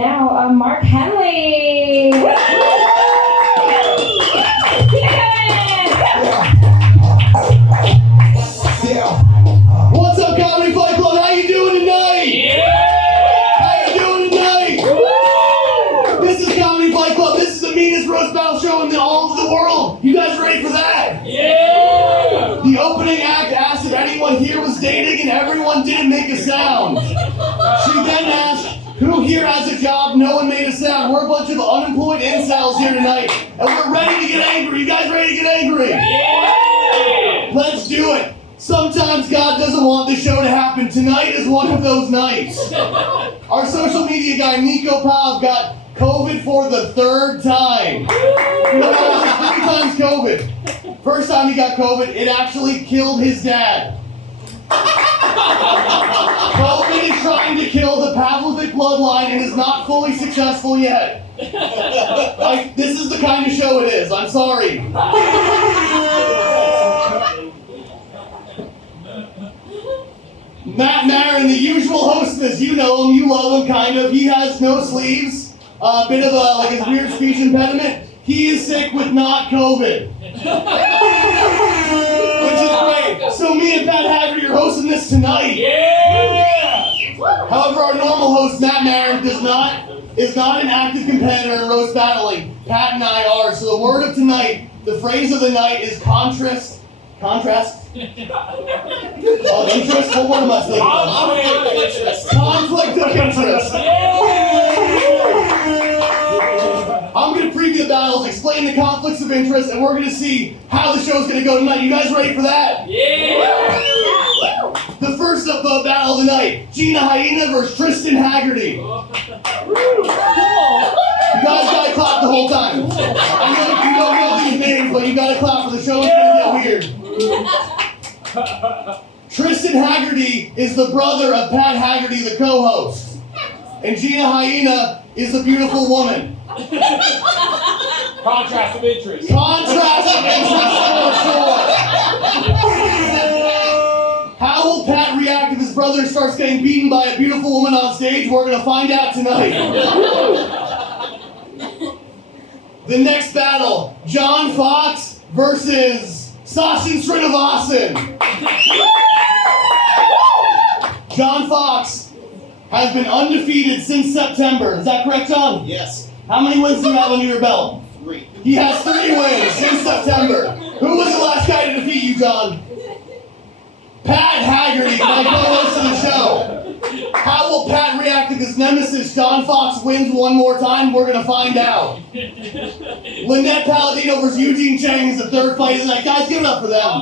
now, Mark Henely. Yeah. What's up, Comedy Fight Club? How you doing tonight? Yeah! How you doing tonight? Woo! This is Comedy Fight Club. This is the meanest roast battle show in all of the world. You guys ready for that? Yeah! The opening act asked if anyone here was dating, and everyone didn't make a sound. She then asked, who here has a job? No one made a sound. We're a bunch of unemployed incels here tonight, and we're ready to get angry. You guys ready to get angry? Yeah! Let's do it. Sometimes God doesn't want this show to happen. Tonight is one of those nights. Our social media guy, Nico Pav, got COVID for the third time. You know, 3 times COVID. First time he got COVID, it actually killed his dad. COVID is trying to kill the Pavlovic bloodline and is not fully successful yet. This is the kind of show it is. I'm sorry. Maran, the usual hostess, you know him, you love him, kind of. He has no sleeves, a bit of a weird speech impediment. He is sick with not COVID, which is great. So me and Pat Haggerty are hosting this tonight. Yeah! However, our normal host, Matt Maran, is not an active competitor in roast battling. Pat and I are. So the word of tonight, the phrase of the night is contrast? Oh, interest? What am I thinking of? Conflict of interest. I'm going to preview the battles, explain the conflicts of interest, and we're going to see how the show's going to go tonight. You guys ready for that? Yeah! The first battle of the night, Gina Hyena versus Tristan Haggerty. You guys got to clap the whole time. I know you don't know these names, but you got to clap for the show. It's going to get weird. Tristan Haggerty is the brother of Pat Haggerty, the co-host. And Gina Hyena is a beautiful woman. Contrast of interest. Contrast of interest for sure. How will Pat react if his brother starts getting beaten by a beautiful woman on stage? We're going to find out tonight. The next battle, John Fox versus Sachin Srinivasan. John Fox has been undefeated since September. Is that correct, John? Yes. How many wins do you have under your belt? 3. He has 3 wins since September. Who was the last guy to defeat you, John? Pat Haggerty, my co-host of the show. How will Pat react if his nemesis, John Fox, wins one more time? We're going to find out. Lynette Palladino versus Eugene Chang is the third fight of the night. Guys, give it up for them.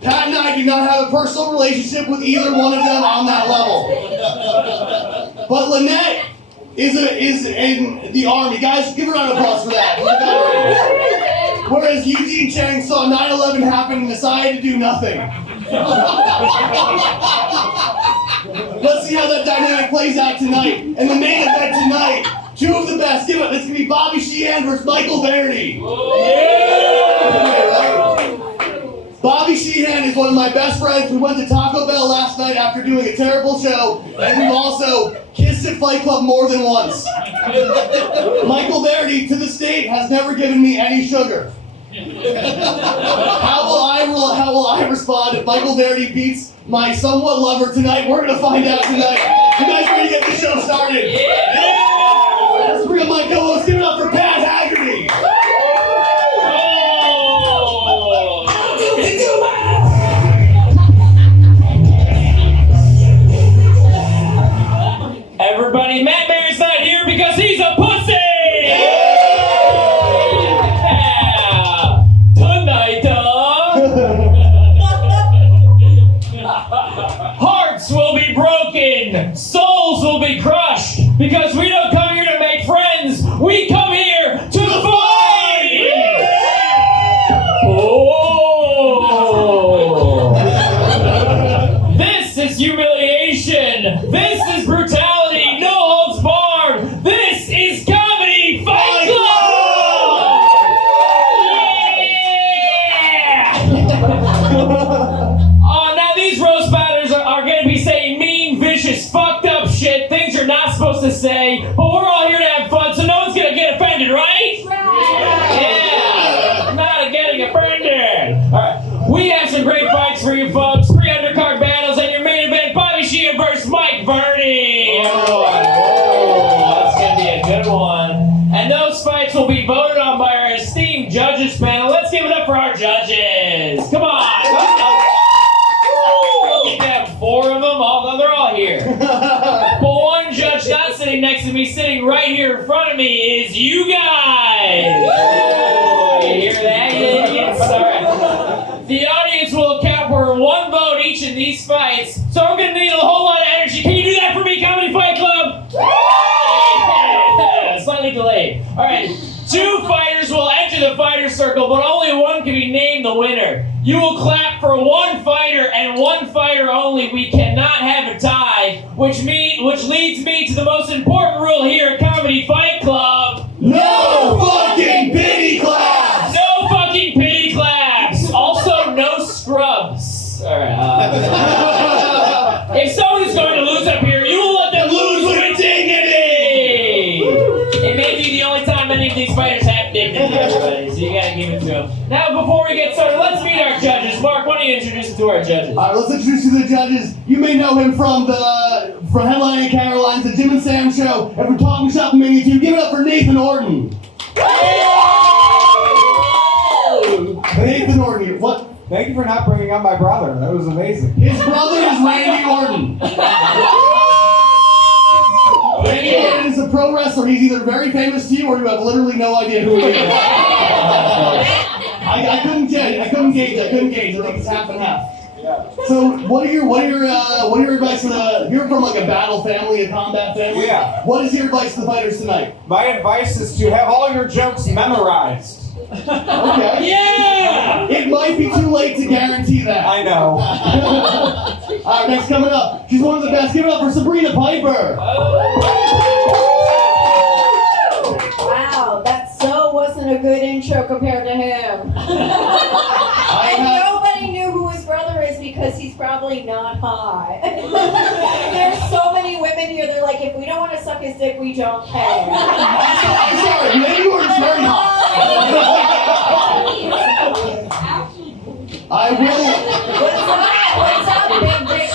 Pat and I do not have a personal relationship with either one of them on that level. But Lynette is in the Army. Guys, give her a round of applause for that. Whereas Eugene Chang saw 9/11 happen and decided to do nothing. Let's see how that dynamic plays out tonight. And the main event tonight, 2 of the best. Give it. It's going to be Bobby Sheehan versus Michael Verdi. Bobby Sheehan is one of my best friends. We went to Taco Bell last night after doing a terrible show, and we've also kissed at Fight Club more than once. Michael Verdi, to this date, has never given me any sugar. How will I respond if Michael Verdi beats my somewhat lover tonight? We're going to find out tonight. You guys ready to get the show started? Yeah! Let's bring up my co-host. Give it up for Pat Haggerty. Everybody, Matt Maran's not here because he's a pussy! Yeah! Tonight, hearts will be broken, souls will be crushed, because we don't come here to make friends, we come here to fight! Oh! This is humiliation! This is brutality! This is Comedy Fight Club! Yeah! Now these roast batters are going to be saying mean, vicious vicious, fucked up shit, things you're not supposed to say, but we're all here to have fun, so no one's gonna get offended, right? Yeah! Not getting offended! Alright, we have some great fights for you folks. 3 undercard battles, and your main event, Bobby Sheehan versus Mike Verdi. Oh, that's gonna be a good one. And those fights will be voted on by our esteemed judges panel. Let's give it up for our judges. Come on. We have 4 of them. They're all here. But one judge not sitting next to me, sitting right here in front of me, is you guys. You hear that, you idiots? All right. The audience will account for 1 vote each in these fights, so I'm going to need a whole lot of energy. Can you do that for me, Comedy Fight Club? Slightly delayed. All right. 2 fighters will enter the fighter circle, but only one can be named the winner. You will clap for 1 fighter and 1 fighter only. We cannot have a tie, which leads me to the most important rule here at Comedy Fight Club. No fucking pity claps! No fucking pity claps. Also, no scrubs. All right. If someone is going to lose up here, you will let them lose with dignity. It may be the only time any of these fighters have dignity, everybody, so you gotta give it to them. Now, before we get started, let's meet our judges. Mark, why don't you introduce us to our judges? All right, let's introduce you to the judges. You may know him from Headlining Caroline's The Jim and Sam Show, and from Talking Shop Mania 2. Give it up for Nathan Orton. Nathan Orton, what? Thank you for not bringing up my brother. That was amazing. His brother is Randy Orton. Randy Orton is a pro wrestler. He's either very famous to you or you have literally no idea who he is. I couldn't gauge. I think it's half and half. Yeah. So, what are your advice for the? You're from like a battle family, a combat family. Yeah. What is your advice to the fighters tonight? My advice is to have all your jokes memorized. Okay. Yeah! It might be too late to guarantee that. I know. All right, next coming up. She's one of the best. Give it up for Sabrina Piper. Wow, that wasn't a good intro compared to him. And nobody knew who his brother is because he's probably not hot. There's so many women here, they're like, if we don't want to suck his dick, we don't pay. I'm sorry, maybe you were just very hot. I will. What's up,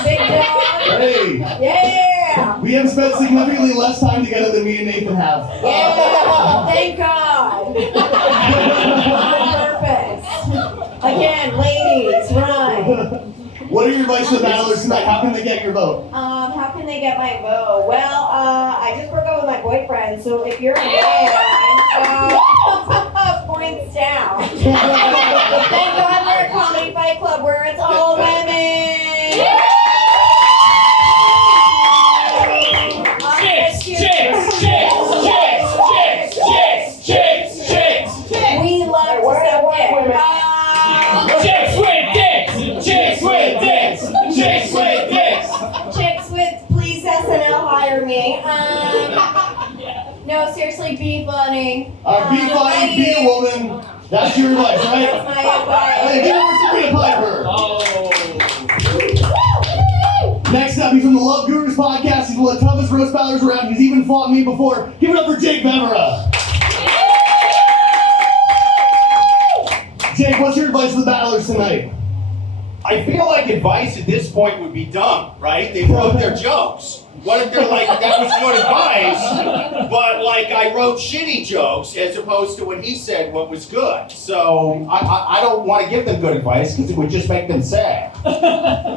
big dog? Hey. Yeah. We have spent significantly less time together than me and Nathan have. Yeah. Thank God. On purpose. Again, ladies, run. What are your advice to the battlers tonight? How can they get your vote? How can they get my vote? Well, I just broke up with my boyfriend, so if you're a man, points down. Thank God we're a comedy fight club where it's all women. We love to suck dick. Chicks with dicks! Chicks with dicks! Chicks with dicks! Chicks with please SNL hire me. No, seriously, be funny. Be funny, be a woman. That's your advice, right? That's my advice. Hey, give it up for Sabrina Piper. Oh. Next up, he's from the Love Gurus podcast. He's one of the toughest roast battlers around. He's even fought me before. Give it up for Jake Vevera. Jake, what's your advice to the battlers tonight? I feel like advice at this point would be dumb, right? They wrote their jokes. What if they're like, that was good advice, but like I wrote shitty jokes as opposed to when he said what was good. So I don't want to give them good advice because it would just make them sad.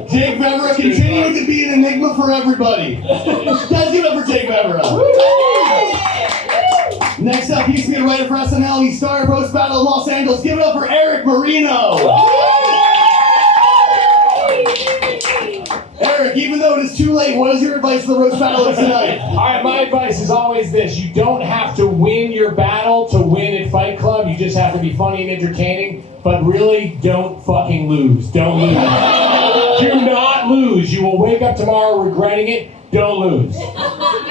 Jake Vevera continuing to be an enigma for everybody. Guys, give it up for Jake Vevera. Next up, he used to be a writer for SNL. He starred roast battle in Los Angeles. Give it up for Erik Marino. Erik, even though it is too late, what is your advice to the roast battlers tonight? All right, my advice is always this. You don't have to win your battle to win at Fight Club. You just have to be funny and entertaining. But really, don't fucking lose. Don't lose. Do not lose. You will wake up tomorrow regretting it. Don't lose.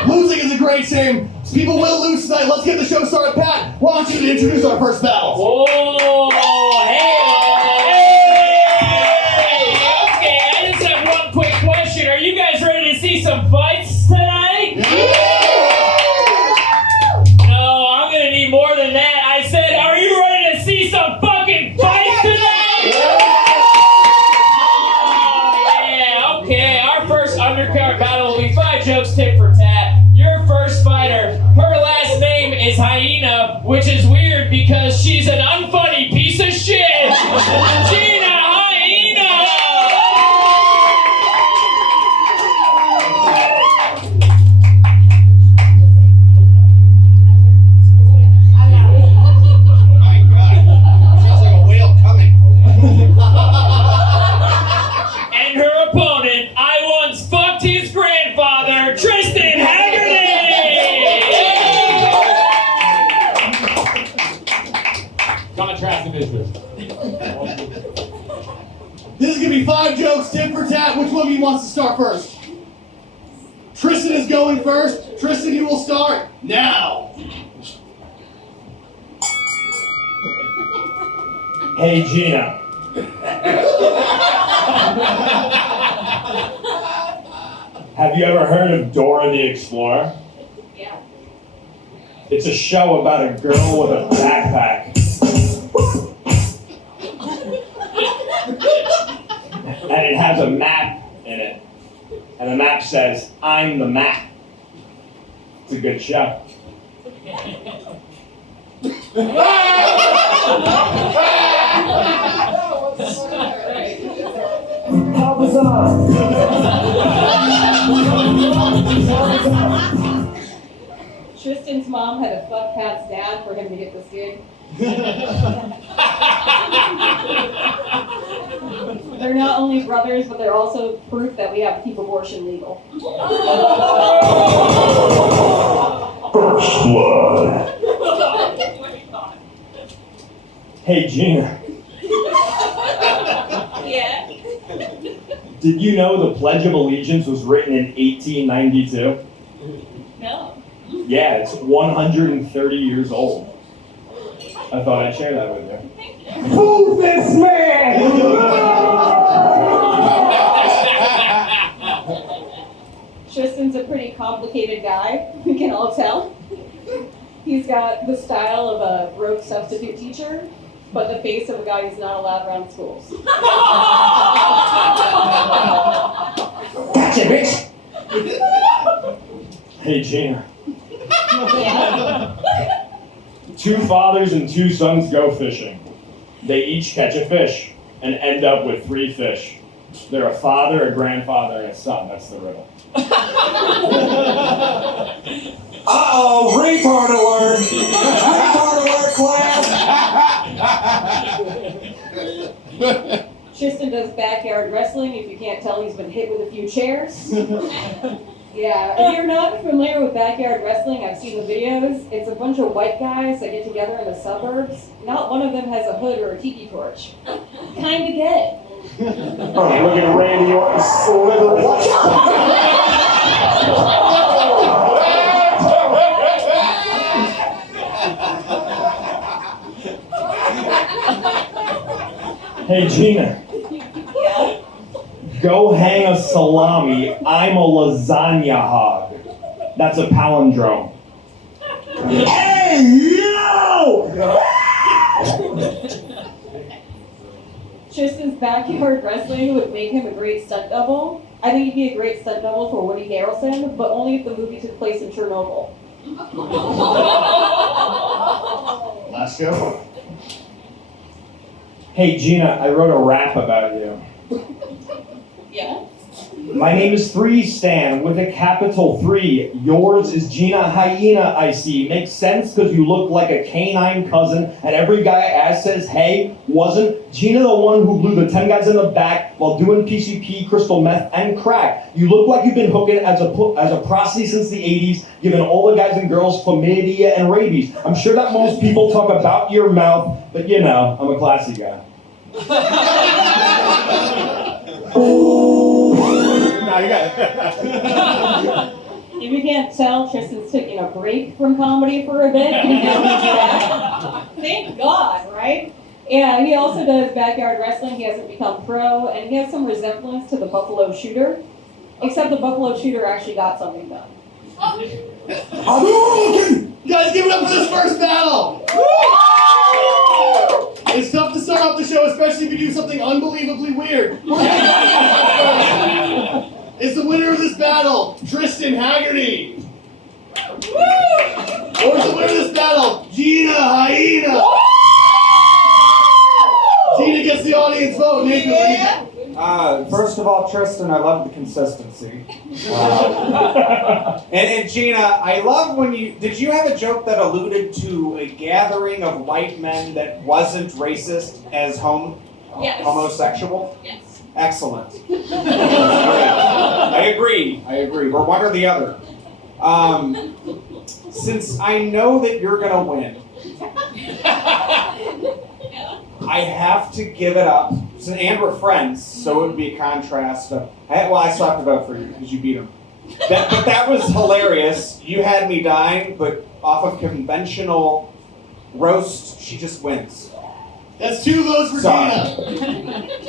Losing is a great shame. People will lose tonight. Let's get the show started. Pat, why don't you introduce our first battle? Oh, hey! Okay, I just have one quick question. Are you guys ready to see some some fights tonight? No, I'm gonna need more than that. I said, are you ready to see some fucking fights tonight? Oh, yeah, okay. Our first undercard battle will be 5 jokes tit for tat. Your first fighter, her last name is Hyena, which is weird because she's an unfunny piece of shit. Gina Hyena! My God. Sounds like a whale coming. And her opponent, I once fucked his grandfather, Tristan Haggerty! Contrast of interest. This is gonna be 5 jokes, tit for tat. Which one of you wants to start first? Tristan is going first. Tristan, you will start now. Hey, Gina. Have you ever heard of Dora the Explorer? Yeah. It's a show about a girl with a backpack. And it has a map in it. And the map says, I'm the map. It's a good show. Tristan's mom had to fuck Pat's dad for him to get this gig. They're not only brothers, but they're also proof that we have to keep abortion legal. First blood. Hey, Gina. Yeah. Did you know the Pledge of Allegiance was written in 1892? No. Yeah, it's 130 years old. I thought I'd share that with you. Who's this man? Tristan's a pretty complicated guy, we can all tell. He's got the style of a broke substitute teacher, but the face of a guy who's not allowed around schools. Gotcha, bitch! Hey, Gina. Yeah. 2 fathers and 2 sons go fishing. They each catch a fish and end up with 3 fish. They're a father, a grandfather, and a son. That's the riddle. Uh-oh, retard alert! Retard alert, class! Tristan does backyard wrestling. If you can't tell, he's been hit with a few chairs. Yeah, if you're not familiar with backyard wrestling, I've seen the videos. It's a bunch of white guys that get together in the suburbs. Not one of them has a hood or a tiki torch. Kinda gay. Oh, look at Randy Orton slithering. Watch out! Hey, Gina. Go hang a salami. I'm a lasagna hog. That's a palindrome. Hey, yo! Tristan's backyard wrestling would make him a great stunt double. I think he'd be a great stunt double for Woody Harrelson, but only if the movie took place in Chernobyl. Last joke. Hey, Gina, I wrote a rap about you. Yeah? My name is 3 Stan with a capital 3. Yours is Gina Hyena, I see. Makes sense because you look like a canine cousin, and every guy I ask says, hey, wasn't Gina the one who blew the 10 guys in the back while doing PCP, crystal meth, and crack? You look like you've been hooking as a prostitute since the 80s, giving all the guys and girls chlamydia and rabies. I'm sure that most people talk about your mouth, but you know, I'm a classy guy. No, you got it. If you can't tell, Tristan's taking a break from comedy for a bit. And now he's back. Thank God, right? Yeah, he also does backyard wrestling. He hasn't become pro, and he has some resemblance to the Buffalo Shooter. Except the Buffalo Shooter actually got something done. You guys give it up for this first battle! It's tough to start off the show, especially if you do something unbelievably weird. Is the winner of this battle Tristan Haggerty? Or is the winner of this battle Gina Hyena? Gina gets the audience vote. Nathan, what do you think? First of all, Tristan, I love the consistency. And Gina, I love when did you have a joke that alluded to a gathering of white men that wasn't racist as Yes. homosexual? Yes. Excellent. I agree. We're one or the other. Since I know that you're gonna win, I have to give it up. And we're friends, so it would be a contrast. I still have to vote for you because you beat him. But that was hilarious. You had me dying, but off of conventional roast, she just wins. That's 2 votes for Gina.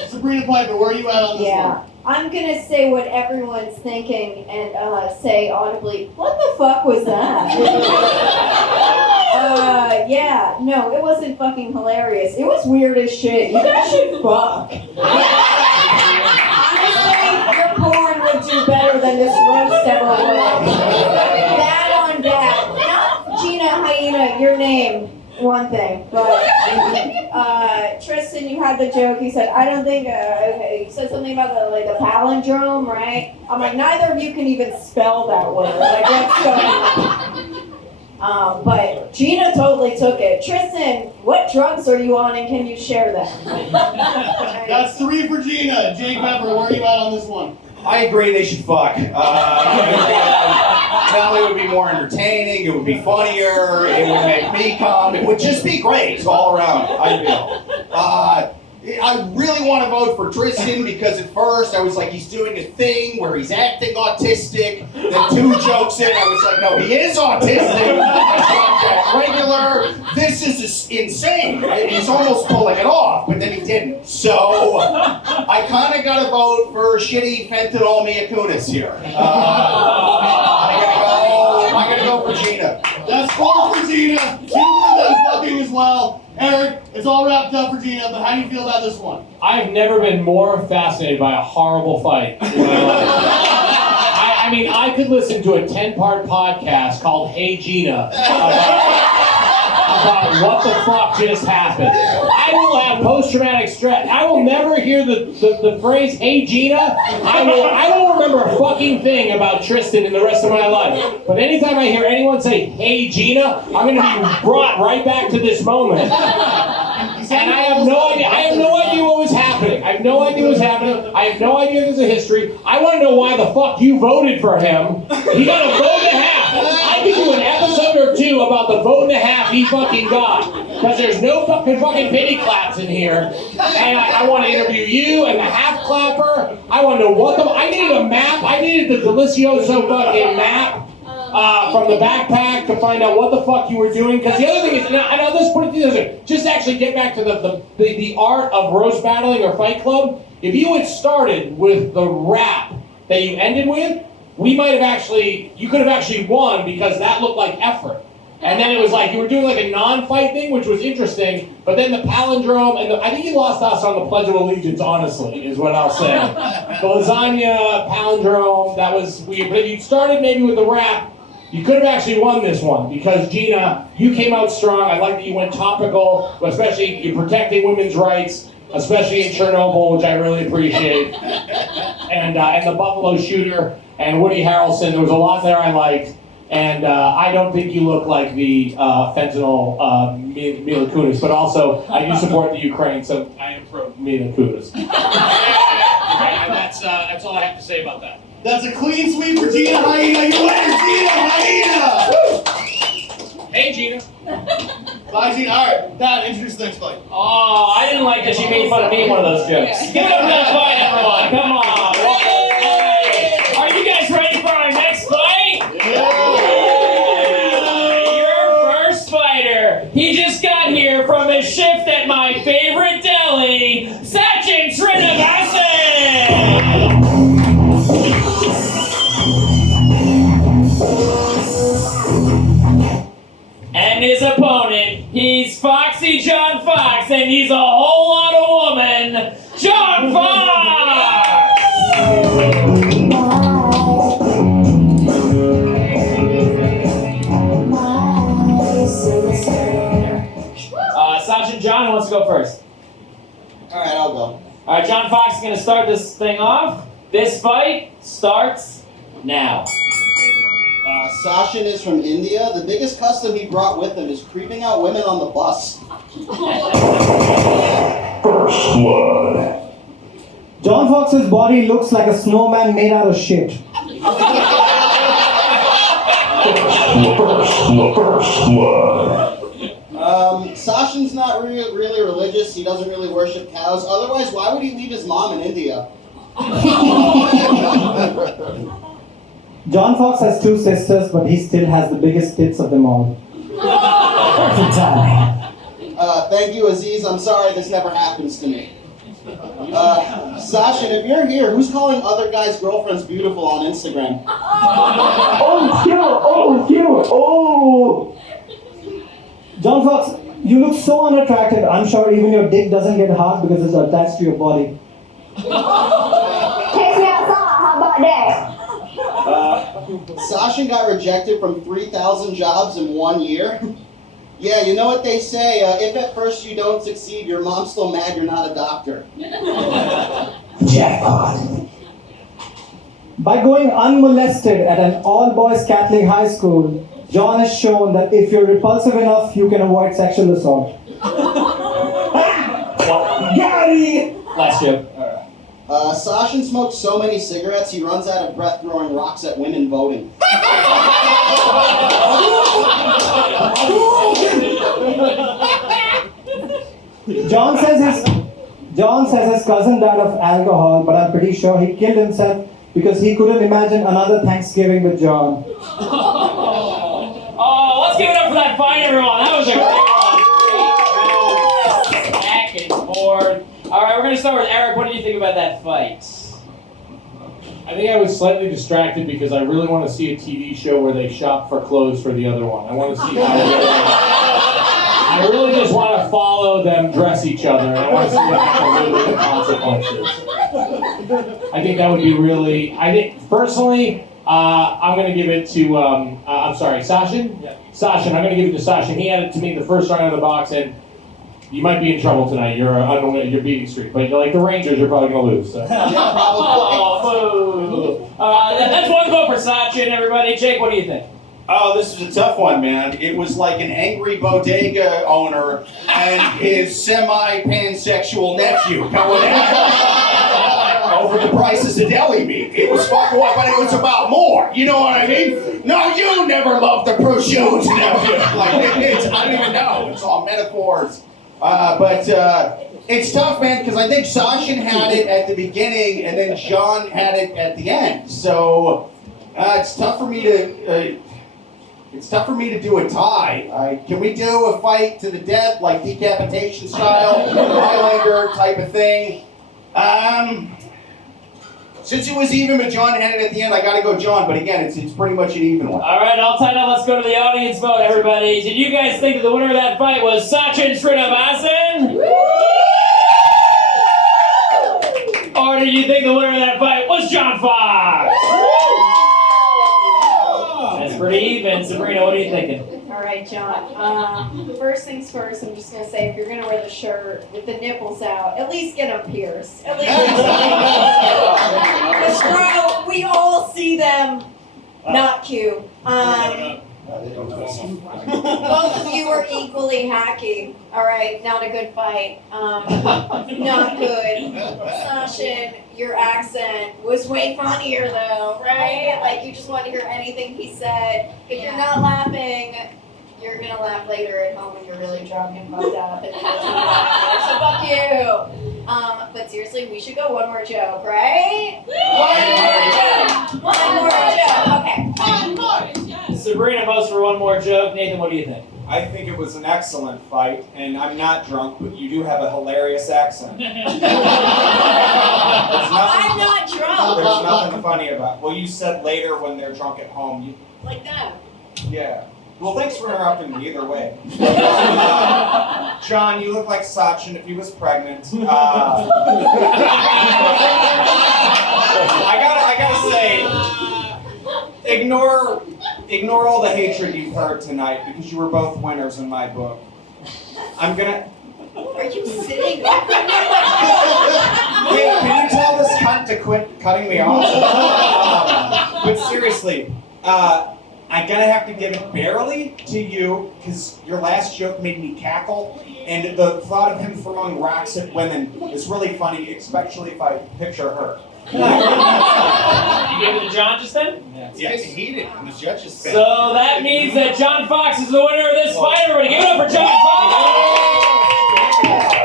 Sabrina Piper, where are you at on this one? I'm gonna say what everyone's thinking and say audibly, what the fuck was that? No, it wasn't fucking hilarious. It was weird as shit. You guys should fuck. Honestly, your porn would do better than this roast ever would. That on that. Not Gina Hyena, your name. One thing, but Tristan, you had the joke. He said, "I don't think." Okay, you said something about the palindrome, right? I'm like, neither of you can even spell that word. Like, what's going on? But Gina totally took it. Tristan, what drugs are you on, and can you share them? That's 3 for Gina. Jake Pepper, where are you at on this one? I agree they should fuck. Not only would it be more entertaining, it would be funnier, it would make me come, it would just be great all around, I feel. I really want to vote for Tristan because at first I was like, he's doing a thing where he's acting autistic. Then 2 jokes in, I was like, no, he is autistic. Regular. This is insane. He's almost pulling it off, but then he didn't. So I kind of got to vote for shitty fentanyl Mia Kunis here. I'm gonna go for Gina. That's 4 for Gina. 2 for them fucking as well. Eric, it's all wrapped up for Gina, but how do you feel about this one? I've never been more fascinated by a horrible fight. I mean, I could listen to a 10-part podcast called Hey Gina about what the fuck just happened. I will have post-traumatic stress. I will never hear the phrase Hey Gina. I will remember a fucking thing about Tristan in the rest of my life. But anytime I hear anyone say Hey Gina, I'm going to be brought right back to this moment. And I have no idea. I have no idea what was happening. I have no idea what was happening. I have no idea there's a history. I want to know why the fuck you voted for him. He got a vote and a half. I could do an episode or 2 about the vote and a half he fucking got. Because there's no fucking penny claps in here. And I want to interview you and the half clapper. I want to know what I needed a map. I needed the Delicioso fucking map. From the backpack to find out what the fuck you were doing. Because the other thing is, and I'll just put it this way, just actually get back to the art of roast battling or Fight Club. If you had started with the rap that you ended with, you could have actually won because that looked like effort. And then it was like, you were doing like a non-fight thing, which was interesting, but then the palindrome, and I think you lost us on the Pledge of Allegiance, honestly, is what I'll say. The lasagna, palindrome, that was weird. But if you started maybe with the rap, you could have actually won this one, because Gina, you came out strong. I like that you went topical, especially you're protecting women's rights, especially in Chernobyl, which I really appreciate. And the Buffalo Shooter and Woody Harrelson, there was a lot there I liked. And I don't think you look like the fentanyl Mila Kunis, but also I do support the Ukraine, so I am pro Mila Kunis. That's all I have to say about that. That's a clean sweep for Gina Hyena. You winner, Gina Hyena! Hey, Gina. Bye, Gina. All right, Pat, introduce the next fight. Oh, I didn't like that she made fun of me in one of those jokes. Give it up for that fight, everyone. Come on. Hey! Are you guys ready for our next fight? Your first fighter. He just got here from his shift at my favorite deli, Sachin Srinivasan. accent, he's a whole lot of woman, John Fox! Sasha and John, who wants to go first? All right, I'll go. All right, John Fox is going to start this thing off. This fight starts now. Sachin is from India. The biggest custom he brought with him is creeping out women on the bus. First blood. John Fox's body looks like a snowman made out of shit. First blood. Sachin's not really religious. He doesn't really worship cows. Otherwise, why would he leave his mom in India? John Fox has 2 sisters, but he still has the biggest tits of them all. Perfect timing. Thank you, Aziz. I'm sorry this never happens to me. Sachin, if you're here, who's calling other guys' girlfriends beautiful on Instagram? Oh, cute! Oh! John Fox, you look so unattractive. I'm sure even your dick doesn't get hard because it's attached to your body. Take me outside, how about that? Sachin got rejected from 3,000 jobs in 1 year. Yeah, you know what they say, if at first you don't succeed, your mom's still mad you're not a doctor. Jackpot. By going unmolested at an all-boys Catholic high school, John has shown that if you're repulsive enough, you can avoid sexual assault. Gary! Last joke. Sachin smokes so many cigarettes, he runs out of breath throwing rocks at women voting. John says his cousin died of alcohol, but I'm pretty sure he killed himself because he couldn't imagine another Thanksgiving with John. Oh, let's give it up for that fight, everyone. That was a great one. Back and forth. All right, we're going to start with Eric. What do you think about that fight? I think I was slightly distracted because I really want to see a TV show where they shop for clothes for the other one. I want to see how I really just want to follow them dress each other, and I want to see what actually live with the consequences. I think that would be really, personally, I'm going to give it to, I'm sorry, Sachin? Yeah. Sachin, I'm going to give it to Sachin. He had it to me the first round of the box, and you might be in trouble tonight. You're on your beating streak, but like the Rangers, you're probably going to lose. So. That's one vote for Sachin, everybody. Jake, what do you think? Oh, this is a tough one, man. It was like an angry bodega owner and his semi-pansexual nephew going at it over the prices of deli meat. It was fucking what, but it was about more. You know what I mean? No, you never loved the prosciutto nephew. Like it's, I don't even know. It's all metaphors. But it's tough, man, because I think Sachin had it at the beginning and then John had it at the end. So it's tough for me to. It's tough for me to do a tie. Can we do a fight to the death, like decapitation style, Highlander type of thing? Since it was even, but John had it at the end, I got to go John. But again, it's pretty much an even one. All right, all tied up. Let's go to the audience vote, everybody. Did you guys think that the winner of that fight was Sachin Srinivasan? Or did you think the winner of that fight was John Fox? That's pretty even. Sabrina, what are you thinking? All right, John. First things first, I'm just going to say, if you're going to wear the shirt with the nipples out, at least get them pierced. At least because, bro, we all see them. Not cute. Both of you are equally hacky. All right, not a good fight. Not good. Sachin, your accent was way funnier though, right? Like you just want to hear anything he said. If you're not laughing, you're gonna laugh later at home when you're really drunk and fucked up. And so fuck you. But seriously, we should go one more joke, right? One more joke. Okay. Sabrina votes for one more joke. Nathan, what do you think? I think it was an excellent fight, and I'm not drunk, but you do have a hilarious accent. I'm not drunk. There's nothing funny about it. Well, you said later when they're drunk at home. Like that. Yeah. Well, thanks for interrupting me either way. John, you look like Sachin if he was pregnant. I gotta say, ignore all the hatred you've heard tonight because you were both winners in my book. I'm gonna. Are you sitting up? Hey, can you tell this cunt to quit cutting me off? But seriously, I'm gonna have to give it barely to you because your last joke made me cackle, and the thought of him throwing rocks at women is really funny, especially if I picture her. You gave it to John just then? It's getting heated in the judges' bench. So that means that John Fox is the winner of this fight. Everybody give it up for John Fox!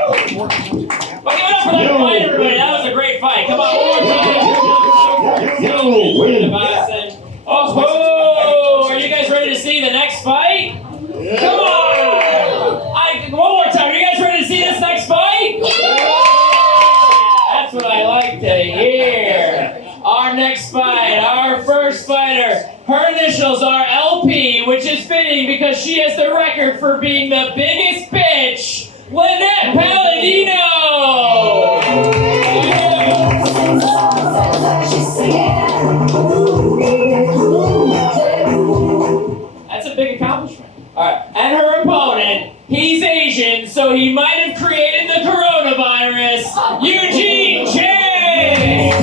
Well, give it up for that fight, everybody. That was a great fight. Come on, one more time. Oh, are you guys ready to see the next fight? Yeah. Come on! One more time. Are you guys ready to see this next fight? That's what I like to hear. Our next fight, our first fighter, her initials are LP, which is fitting because she has the record for being the biggest bitch, Lynette Palladino! That's a big accomplishment. All right, and her opponent, he's Asian, so he might have created the coronavirus, Eugene Chang!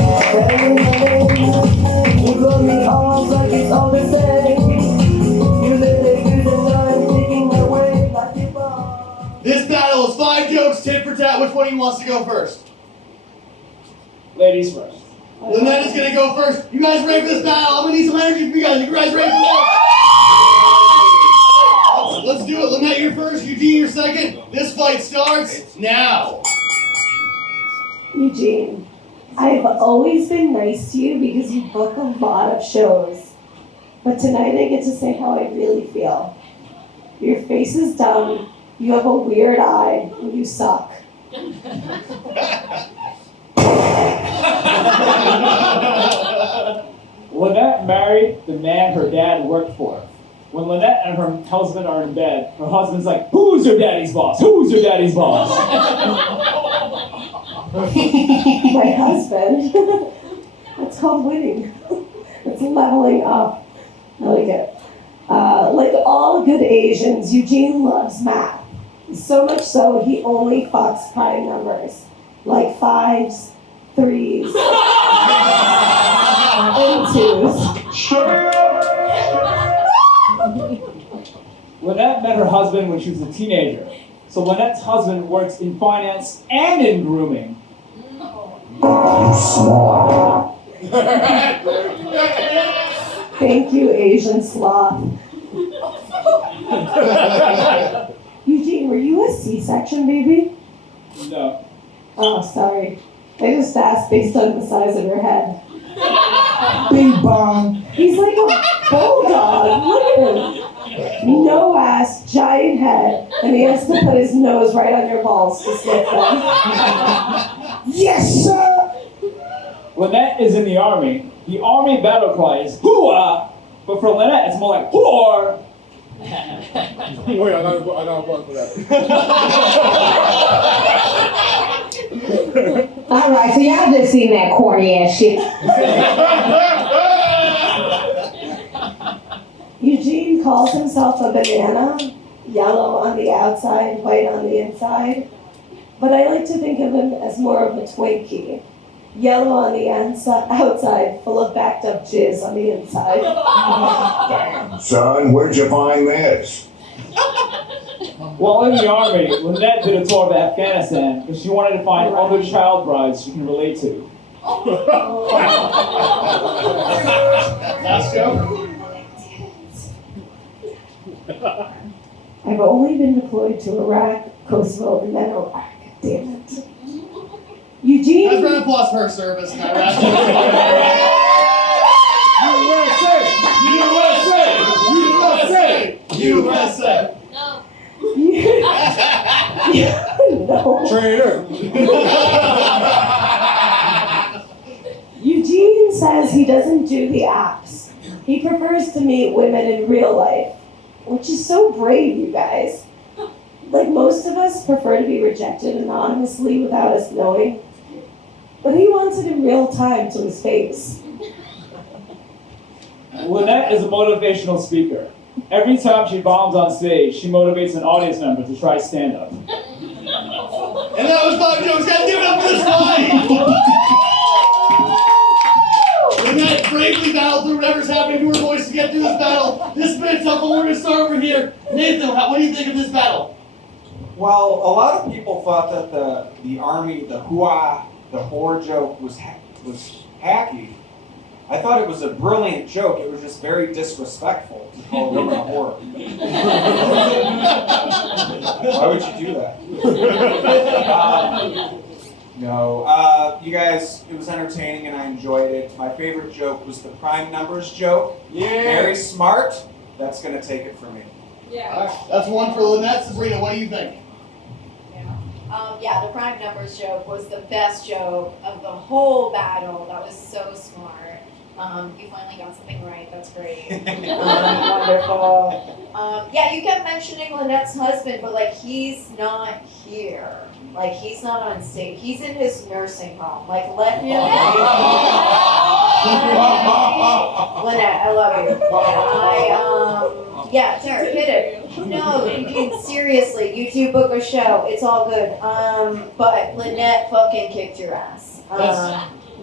This battle is 5 jokes, tit for tat. Which one of you wants to go first? Ladies first. Lynette is gonna go first. You guys ready for this battle? I'm gonna need some energy from you guys. You guys ready for this? Let's do it. Lynette, you're first. Eugene, you're second. This fight starts now. Eugene, I've always been nice to you because you book a lot of shows. But tonight I get to say how I really feel. Your face is dumb, you have a weird eye, and you suck. Lynette married the man her dad worked for. When Lynette and her husband are in bed, her husband's like, "Who's your daddy's boss? Who's your daddy's boss?" My husband. That's called winning. That's leveling up. I like it. Like all good Asians, Eugene loves math. So much so, he only fucks prime numbers. Like 5s, 3s, and 2s. Lynette met her husband when she was a teenager. So Lynette's husband works in finance and in grooming. Thank you, Asian sloth. Eugene, were you a C-section baby? No. Oh, sorry. I just asked based on the size of your head. Bing bong. He's like a bulldog. Look at him. No ass, giant head, and he has to put his nose right on your balls to sniff them. Yes, sir. Lynette is in the army. The army battle cry is hoo-ah, but for Lynette it's more like whore. Wait, I got a point for that. Alright, so y'all just seen that corny ass shit. Eugene calls himself a banana, yellow on the outside, white on the inside. But I like to think of him as more of a Twinkie. Yellow on the outside, full of backed up jizz on the inside. Damn, son, where'd you find this? While in the army, Lynette did a tour of Afghanistan because she wanted to find other child brides she can relate to. Last joke. I've only been deployed to Iraq, Kosovo, and then Iraq. Damn it. Eugene? Let's round of applause for her service. USA! USA! No. Traitor. Eugene says he doesn't do the apps. He prefers to meet women in real life. which is so brave, you guys. Like most of us prefer to be rejected anonymously without us knowing. But he wants it in real time to his face. Lynette is a motivational speaker. Every time she bombs on stage, she motivates an audience member to try stand-up. And that was 5 jokes. Guys, give it up for this fight! Lynette bravely battled through whatever's happening to her voice to get through this battle. This has been tough, but we're going to start over here. Nathan, what do you think of this battle? Well, a lot of people thought that the army, the hoo-ah, the whore joke was hacky. I thought it was a brilliant joke. It was just very disrespectful to call a woman a whore. Why would you do that? No. You guys, it was entertaining and I enjoyed it. My favorite joke was the prime numbers joke. Yeah. Very smart. That's going to take it for me. Yeah. All right, that's one for Lynette. Sabrina, what do you think? Yeah, the prime numbers joke was the best joke of the whole battle. That was so smart. You finally got something right. That's great. Wonderful. Yeah, you kept mentioning Lynette's husband, but like he's not here. Like he's not on stage. He's in his nursing home. Like let him. Lynette, I love you. Yeah, Derick, hit it. No, Eugene, seriously, you two book a show. It's all good. But Lynette fucking kicked your ass.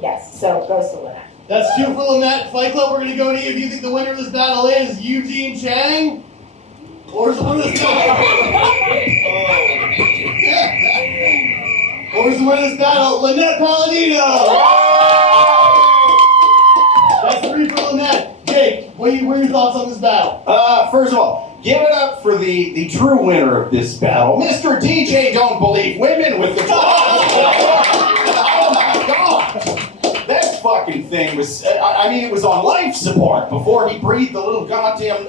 Yes, so goes to Lynette. That's 2 for Lynette. Fight Club, we're going to go to you. Do you think the winner of this battle is Eugene Chang? Or is the winner of this battle? Or is the winner of this battle Lynette Palladino? That's 3 for Lynette. Jake, what are your thoughts on this battle? First of all, give it up for the true winner of this battle, Mr. DJ Don't Believe Women with the Oh my God! That fucking thing was, I mean, it was on life support before he breathed a little goddamn,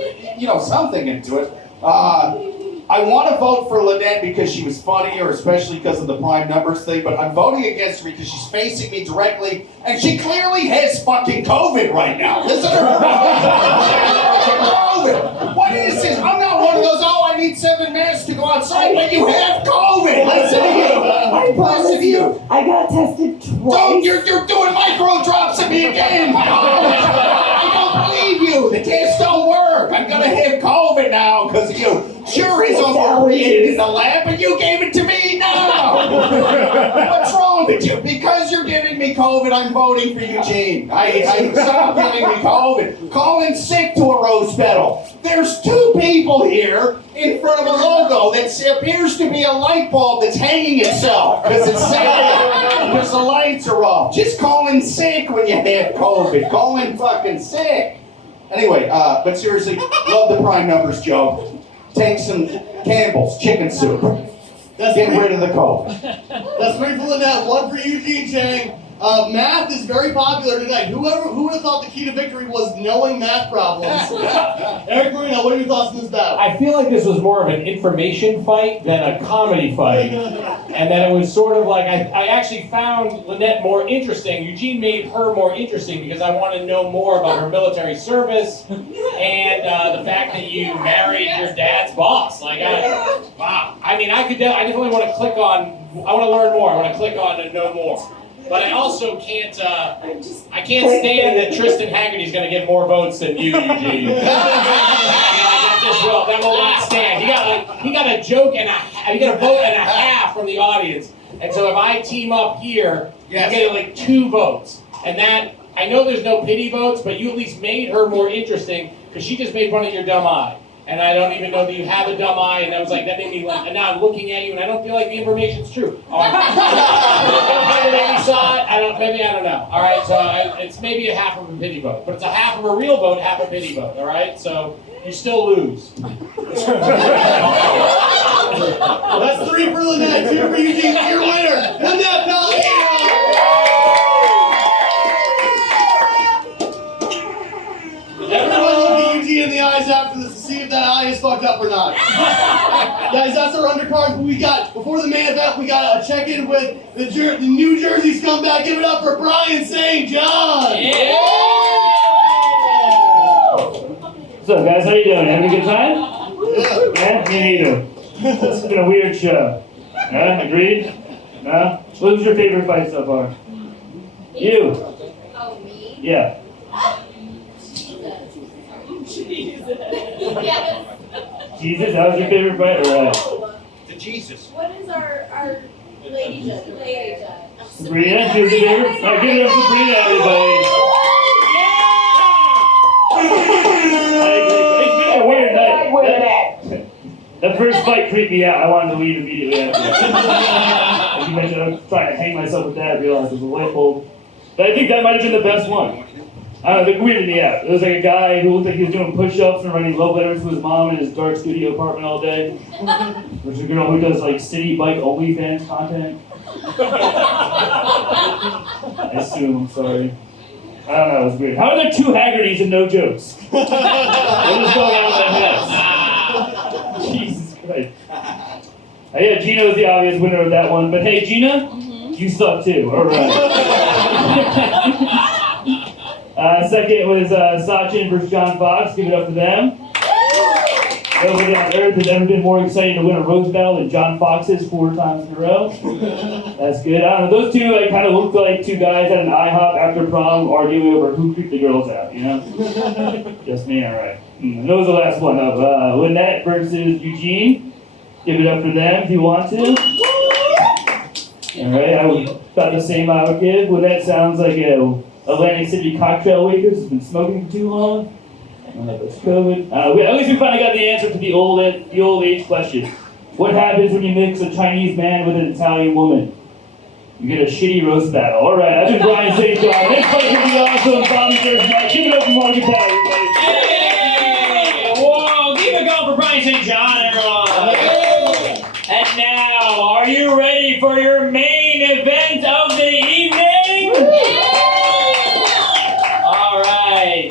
something into it. I want to vote for Lynette because she was funny, or especially because of the prime numbers thing, but I'm voting against her because she's facing me directly, and she clearly has fucking COVID right now. Listen to her. COVID. What is this? I'm not one of those, I need 7 masks to go outside, but you have COVID. Listen to you. I promise you, I got tested twice. Don't, you're doing micro drops at me again. I don't believe you. The tests don't work. I'm going to have COVID now because of you. Sure, it's overcreated in the lab, but you gave it to me now. What's wrong with you? Because you're giving me COVID, I'm voting for Eugene. I stop giving me COVID. Call in sick to a roast battle. There's 2 people here in front of a logo that appears to be a light bulb that's hanging itself because it's sad because the lights are off. Just call in sick when you have COVID. Call in fucking sick. Anyway, but seriously, love the prime numbers joke. Take some Campbell's chicken soup. Get rid of the COVID. That's 3 for Lynette, 1 for Eugene Chang. Math is very popular tonight. Who would have thought the key to victory was knowing math problems? Erik Marino, what are your thoughts on this battle? I feel like this was more of an information fight than a comedy fight. And that it was sort of like, I actually found Lynette more interesting. Eugene made her more interesting because I want to know more about her military service and the fact that you married your dad's boss. Like, wow. I mean, I definitely want to click on, I want to learn more. I want to click on and know more. But I also can't, I can't stand that Tristan Haggerty's going to get more votes than you, Eugene. That will not stand. He got a joke and he got a vote and a half from the audience. And so if I team up here, you get like 2 votes. And that, I know there's no pity votes, but you at least made her more interesting because she just made fun of your dumb eye. And I don't even know that you have a dumb eye, and I was like, that made me laugh. And now I'm looking at you, and I don't feel like the information's true. Maybe saw it. I don't know. All right, so it's maybe a half of a pity vote, but it's a half of a real vote, half a pity vote. All right, so you still lose. That's 3 for Lynette, 2 for Eugene. Your winner, Lynette Palladino. Everyone look at Eugene in the eyes after this to see if that eye is fucked up or not. Guys, that's our undercard. But we got, before the main event, we got a check-in with the New Jersey scumbag. Give it up for Brian St. John. What's up, guys? How you doing? Having a good time? Yeah, me neither. It's been a weird show. Agreed? No? What was your favorite fight so far? You. Oh, me? Yeah. Jesus. Jesus, that was your favorite fight? Alright. To Jesus. What is our lady judge? Lady judge. Sabrina, she was your favorite? Alright, give it up for Sabrina, everybody. It's been a weird night. That first fight creeped me out. I wanted to leave immediately after. Like you mentioned, I was trying to hang myself with that. I realized it was a light bulb. But I think that might have been the best one. I don't know, it weirded me out. It was like a guy who looked like he was doing push-ups and writing love letters to his mom in his dark studio apartment all day. There's a girl who does like city bike OnlyFans content. I assume, I'm sorry. I don't know, it was weird. How are there 2 Haggertys and no jokes? What is going on with that house? Jesus Christ. Yeah, Gina's the obvious winner of that one. But hey, Gina, you suck too. All right. Second was Sachin versus John Fox. Give it up for them. Nobody on earth has ever been more excited to win a roast battle than John Fox's 4 times in a row. That's good. I don't know. Those two kind of looked like 2 guys at an IHOP after prom arguing over who creeped the girls out, you know? Just me, all right. And that was the last one of Lynette versus Eugene. Give it up for them if you want to. All right, I would about the same I would give. Lynette sounds like a Atlantic City cocktail waitress who's been smoking for too long. I don't know if it's COVID. At least we finally got the answer to the old age question. What happens when you mix a Chinese man with an Italian woman? You get a shitty roast battle. All right, I've been Brian St. John. Next fight's gonna be awesome. Bobby versus Mike. Give it up for Mark and Pat, everybody. Hey! Whoa! Keep it going for Brian St. John, everyone. And now, are you ready for your main event of the evening? All right.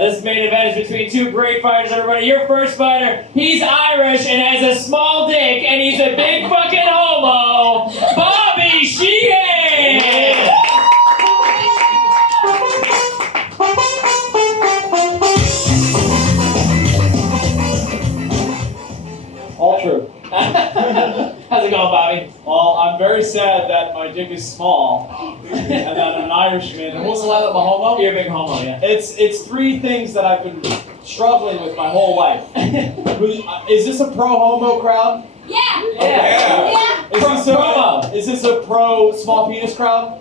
This main event is between 2 great fighters, everybody. Your first fighter, he's Irish and has a small dick, and he's a big fucking homo. Bobby Sheehan! All true. How's it going, Bobby? Well, I'm very sad that my dick is small and that I'm an Irishman. And what's the line of a homo? You're a big homo, yeah. It's 3 things that I've been struggling with my whole life. Is this a pro-homo crowd? Yeah. Yeah. Is this a pro small penis crowd?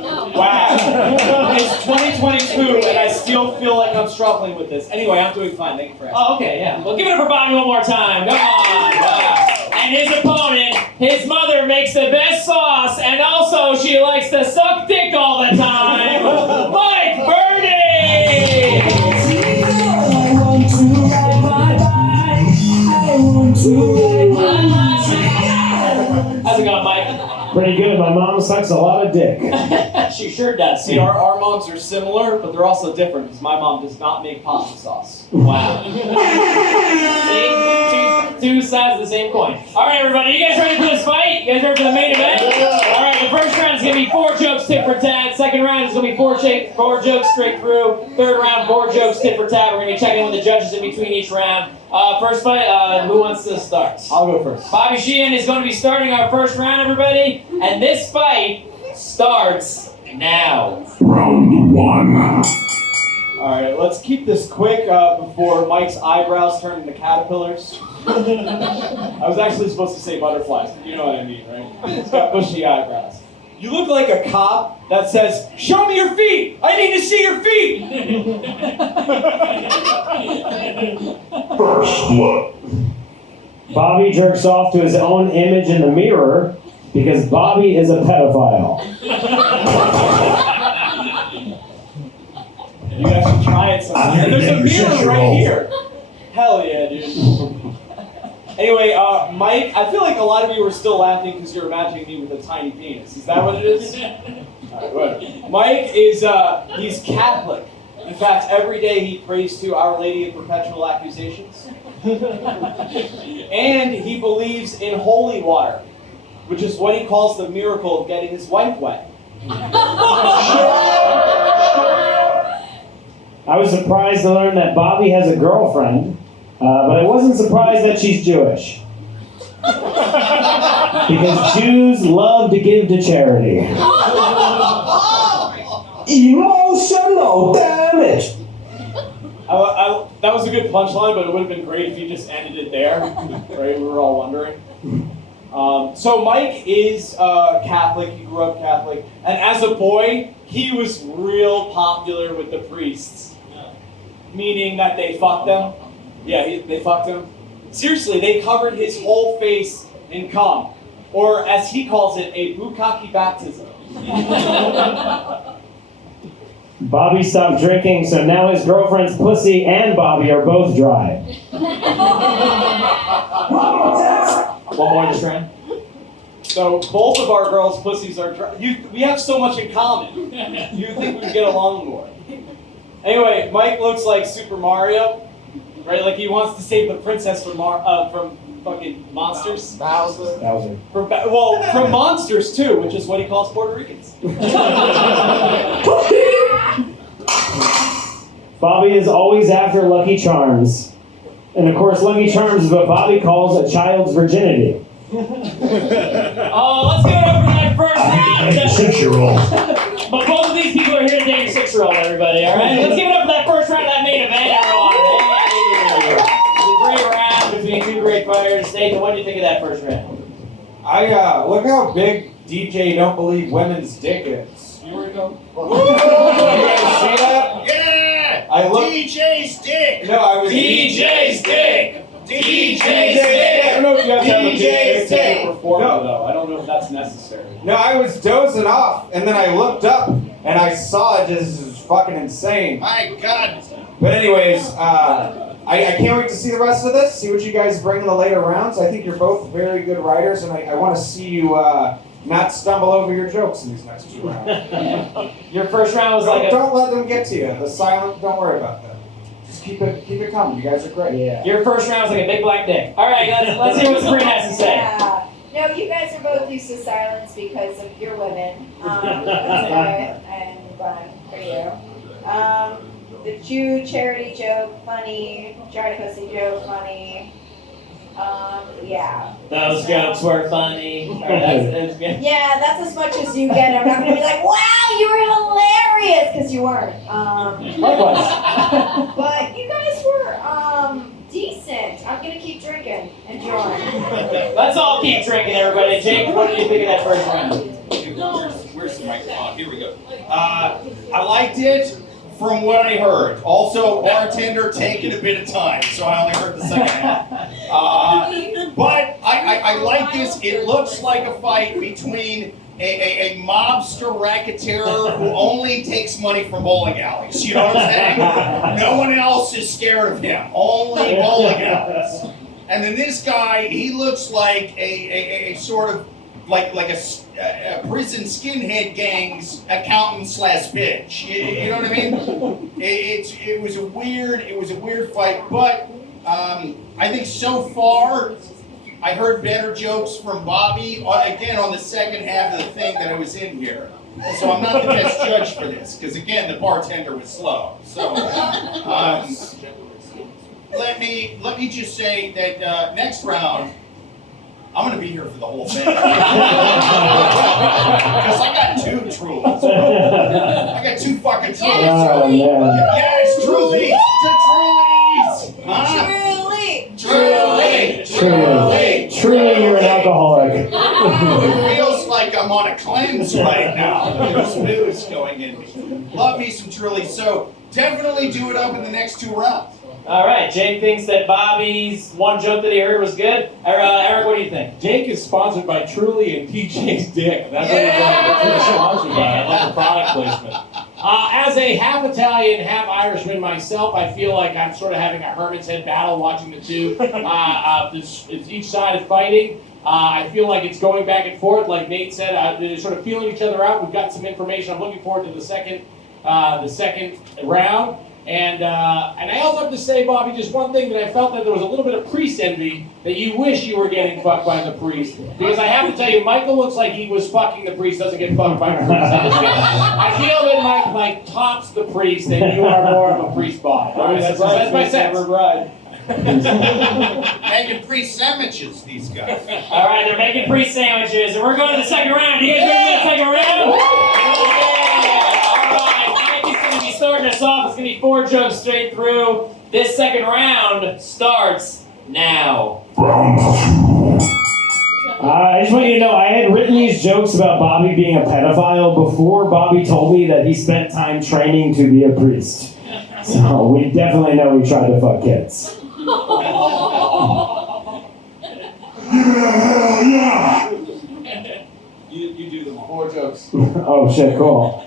No. Wow. It's 2022 and I still feel like I'm struggling with this. Anyway, I'm doing fine. Thank you for asking. Oh, okay, yeah. Well, give it up for Bobby one more time. Come on. Wow. And his opponent, his mother makes the best sauce, and also she likes to suck dick all the time. Mike Verdi! How's it going, Mike? Pretty good. My mom sucks a lot of dick. She sure does. See, our moms are similar, but they're also different because my mom does not make pasta sauce. Wow. See? Two sides of the same coin. All right, everybody. You guys ready for this fight? You guys ready for the main event? All right, the first round is going to be 4 jokes, tit for tat. Second round is going to be 4 jokes straight through. Third round, 4 jokes, tit for tat. We're going to be checking with the judges in between each round. First fight, who wants to start? I'll go first. Bobby Sheehan is going to be starting our first round, everybody. And this fight starts now. Round 1. All right, let's keep this quick before Mike's eyebrows turn into caterpillars. I was actually supposed to say butterflies, but you know what I mean, right? He's got bushy eyebrows. You look like a cop that says, "Show me your feet! I need to see your feet!" First look. Bobby jerks off to his own image in the mirror because Bobby is a pedophile. You guys should try it sometime. There's a mirror right here. Hell yeah, dude. Anyway, Mike, I feel like a lot of you are still laughing because you're imagining me with a tiny penis. Is that what it is? All right, whatever. Mike is, he's Catholic. In fact, every day he prays to Our Lady of Perpetual Accusations. And he believes in holy water, which is what he calls the miracle of getting his wife wet. I was surprised to learn that Bobby has a girlfriend, But I wasn't surprised that she's Jewish. Because Jews love to give to charity. Emotional damage! That was a good punchline, but it would have been great if you just ended it there. Right? We were all wondering. So Mike is Catholic. He grew up Catholic. And as a boy, he was real popular with the priests. Meaning that they fucked him. Yeah, they fucked him. Seriously, they covered his whole face in cum. Or as he calls it, a bukkake baptism. Bobby stopped drinking, so now his girlfriend's pussy and Bobby are both dry. One more this round. So both of our girls' pussies are dry. We have so much in common. You would think we'd get along more. Anyway, Mike looks like Super Mario, right? Like he wants to save the princess from fucking monsters. Bowser. From monsters too, which is what he calls Puerto Ricans. Bobby is always after Lucky Charms. And of course, Lucky Charms is what Bobby calls a child's virginity. Oh, let's go over that first round. 6-year-old. But both of these people are here to date a 6-year-old, everybody, all right? Let's give it up for that first round of that main event, everyone. Hey! It's a great round between two great fighters. Nathan, what do you think of that first round? Look how big DJ Don't Believe Women's dick is. You guys see that? Yeah! I look. DJ's dick! No, I was. DJ's dick! DJ's I dick! don't know if you have to have a big DJ's dick dick. to perform it, though. I don't know if that's necessary. No, I was dozing off, and then I looked up, and I saw it just was fucking insane. My God! But anyways, I can't wait to see the rest of this, see what you guys bring in the later rounds. I think you're both very good writers, and I want to see you not stumble over your jokes in these next 2 rounds. Your first round was Don't let them get to you. The silent, don't worry about that. Just keep it coming. You guys are great. Yeah. Your first round was like a big black dick. All right, let's hear what Sabrina has to say. Yeah. No, you guys are both used to silence because of your women. That's it, and fun for you. The Jew charity joke, funny. Giant pussy joke, funny. Yeah. Those jokes were funny. All right, that's good. Yeah, that's as much as you get. I'm not gonna be like, wow, you were hilarious, because you weren't. Likewise. But you guys were decent. I'm gonna keep drinking. Enjoy. Let's all keep drinking, everybody. Jake, what did you think of that first round? Where's the microphone? Here we go. I liked it from what I heard. Also, bartender taking a bit of time, so I only heard the second half. But I like this. It looks like a fight between a mobster racketeer who only takes money from bowling alleys. You know what I'm saying? No one else is scared of him. Only bowling alleys. And then this guy, he looks like a sort of like a prison skinhead gang's accountant / bitch. You know what I mean? It was a weird fight, but I think so far I heard better jokes from Bobby again on the second half of the thing that I was in here. So I'm not the best judge for this because again the bartender was slow. So let me just say that next round. I'm going to be here for the whole thing. Because I got 2 Trulies. I got 2 fucking Trulies. Yes, Trulies! Truly, you're an alcoholic. It feels like I'm on a cleanse right now. There's booze going in me. Love me some Trulies. So definitely do it up in the next 2 rounds. All right, Jake thinks that Bobby's one joke that he heard was good. Eric, what do you think? Jake is sponsored by Truly and TJ's Dick. That's what he's sponsored by. I love the product placement. As a half Italian, half Irishman myself, I feel like I'm sort of having a hermit's head battle watching the two. Each side is fighting. I feel like it's going back and forth. Like Nate said, they're sort of feeling each other out. We've got some information. I'm looking forward to the second round. And I also have to say, Bobby, just one thing that I felt that there was a little bit of priest envy that you wish you were getting fucked by the priest. Because I have to tell you, Michael looks like he was fucking the priest, doesn't get fucked by the priest. I feel that Mike tops the priest and you are more of a priest body. That's my sense. Right. Making pre-sandwiches, these guys. All right, they're making pre-sandwiches, and we're going to the second round. You guys ready for the second round? Yeah! All right, Mikey's going to be starting us off. It's going to be 4 jokes straight through. This second round starts now. I just want you to know, I had written these jokes about Bobby being a pedophile before Bobby told me that he spent time training to be a priest. So we definitely know he tried to fuck kids. You do them all. 4 jokes. Oh shit, cool.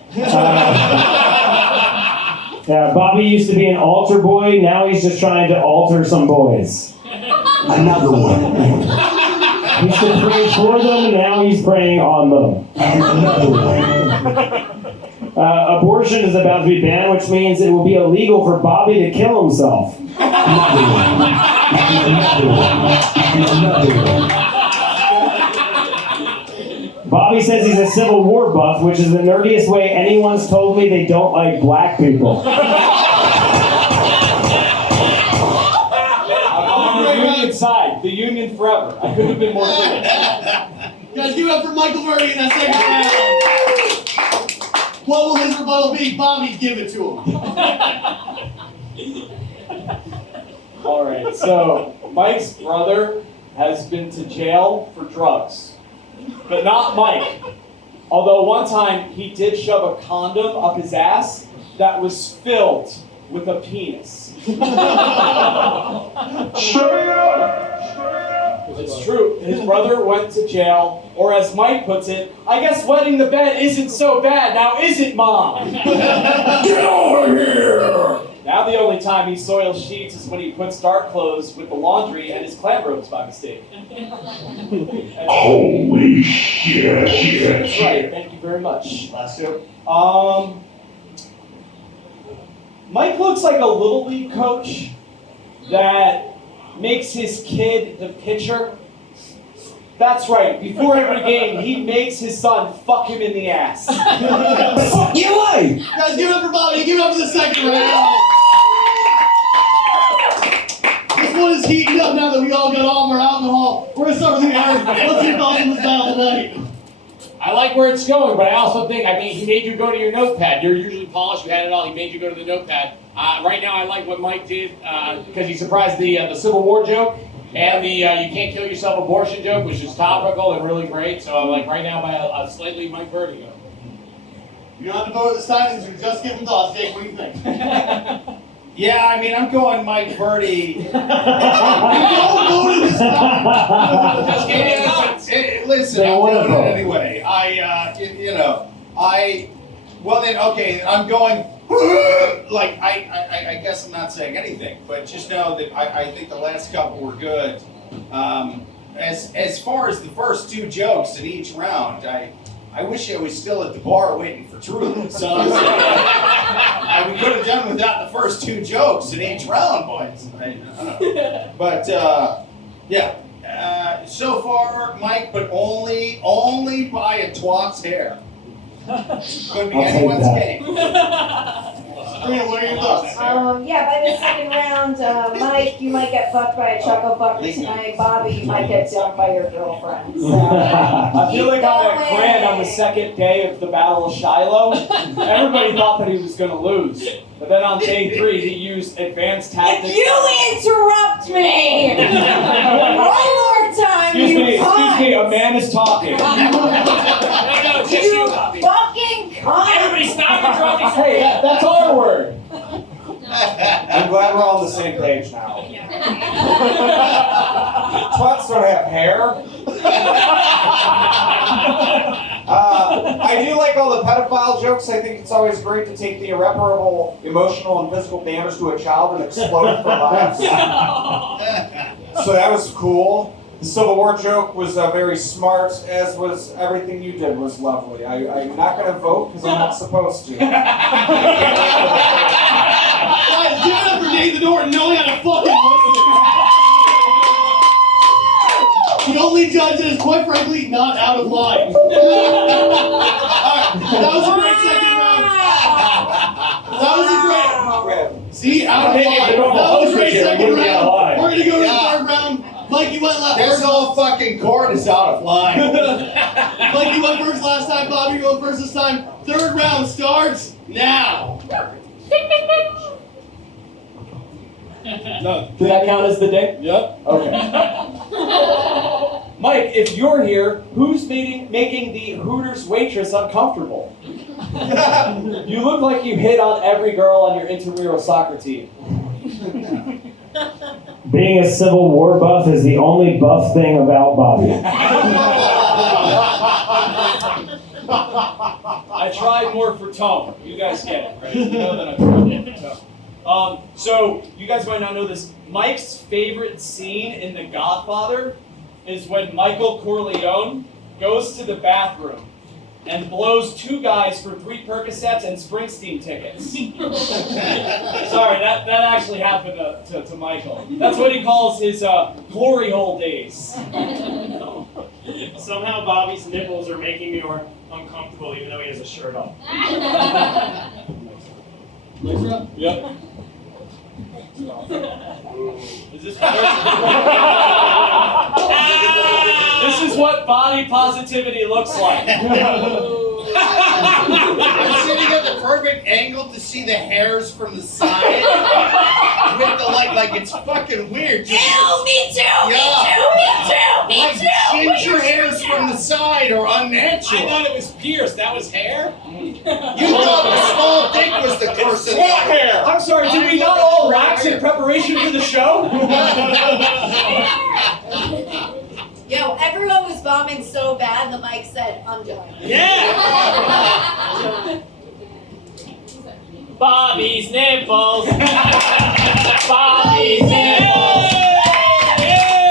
Yeah, Bobby used to be an altar boy, now he's just trying to alter some boys. Another one. He used to pray for them, now he's praying on them. Another one. Abortion is about to be banned, which means it will be illegal for Bobby to kill himself. Another one. Another one. Another one. Bobby says he's a Civil War buff, which is the nerdiest way anyone's told me they don't like black people. I'm on the Union side. The Union forever. I couldn't have been more clear. Guys, give it up for Michael Verdi in that second round. What will his rebuttal be? Bobby, give it to him. All right, so Mike's brother has been to jail for drugs, but not Mike. Although one time he did shove a condom up his ass that was filled with a penis. It's true. His brother went to jail, or as Mike puts it, I guess wetting the bed isn't so bad now, is it, Mom? Get over here! Now the only time he soils sheets is when he puts dark clothes with the laundry and his clam robes by mistake. Holy shit, That's shit. right. Thank you very much. Last two. Mike looks like a Little League coach that makes his kid the pitcher. That's right. Before every game, he makes his son fuck him in the ass. Fuck you, way! Guys, give it up for Bobby. Give it up for the second round. This one is heating up now that we all got all of our alcohol. We're going to start with Erik. What's your thoughts on this battle tonight? I like where it's going, but I also think, he made you go to your notepad. You're usually polished, you had it all. He made you go to the notepad. Right now, I like what Mike did because he surprised the Civil War joke and the you can't kill yourself abortion joke, which is topical and really great. So I'm like right now by a slightly Mike Verdi. You don't have to vote at the signings or just give them thoughts. Jake, what do you think? Yeah, I mean, I'm going Mike Verdi. You don't vote at this time. Listen, I'm doing it anyway. Well then, okay, I'm going, like, I guess I'm not saying anything, but just know that I think the last couple were good. As far as the first 2 jokes in each round, I wish I was still at the bar waiting for Truly. So we could have done without the first 2 jokes in each round, boys. But yeah, so far, Mike, but only by a twat's hair. Could be anyone's game. Sabrina, what are your thoughts? Yeah, by the second round, Mike, you might get fucked by a chuckle fucker tonight. Bobby, you might get dumped by your girlfriend. So, I feel like on that grand on the second day of the Battle of Shiloh, everybody thought that he was going to lose. But then on day 3, he used advanced tactics. If you interrupt me one more time, Excuse me, a man is talking. You fucking cunt! Everybody stop interrupting. Hey, that's our word. I'm glad we're all on the same page now. Twats don't have hair. I do like all the pedophile jokes. I think it's always great to take the irreparable emotional and physical damage to a child and explode for laughs. So that was cool. The Civil War joke was very smart, as was everything you did was lovely. I'm not going to vote because I'm not supposed to. Guys, give it up for Nathan Orton knowing how to fucking listen. The only judge that is, quite frankly, not out of line. Alright, that was a great second round. That was a great... See, out of line. That was a great second round. This whole fucking court is out of line. Mike, you went first last time. Bobby, you went first this time. Third round starts now. No. Did that count as the ding? Yep. Okay. Mike, if you're here, who's making the Hooters waitress uncomfortable? You look like you hit on every girl on your intramural soccer team. Being a Civil War buff is the only buff thing about Bobby. I tried more for tone. You guys get it, right? You know that I tried more for tone. So you guys might not know this. Mike's favorite scene in The Godfather is when Michael Corleone goes to the bathroom and blows 2 guys for 3 Percocets and Springsteen tickets. Sorry, that actually happened to Michael. That's what he calls his glory hole days. Somehow Bobby's nipples are making me more uncomfortable even though he has a shirt on. Yep. Is this better? This is what body positivity looks like. I'm sitting at the perfect angle to see the hairs from the side. With the like it's fucking weird. Ew, me too, Yeah. me Like too. ginger hairs from the side are unnatural. I thought it was pierced. That was hair? You thought the small dick was the curse of What hair? I'm sorry, did we not all wax in preparation for the show? Yo, everyone was bombing so bad, the mic said, I'm done. Yeah! Bobby's nipples. Bobby's nipples.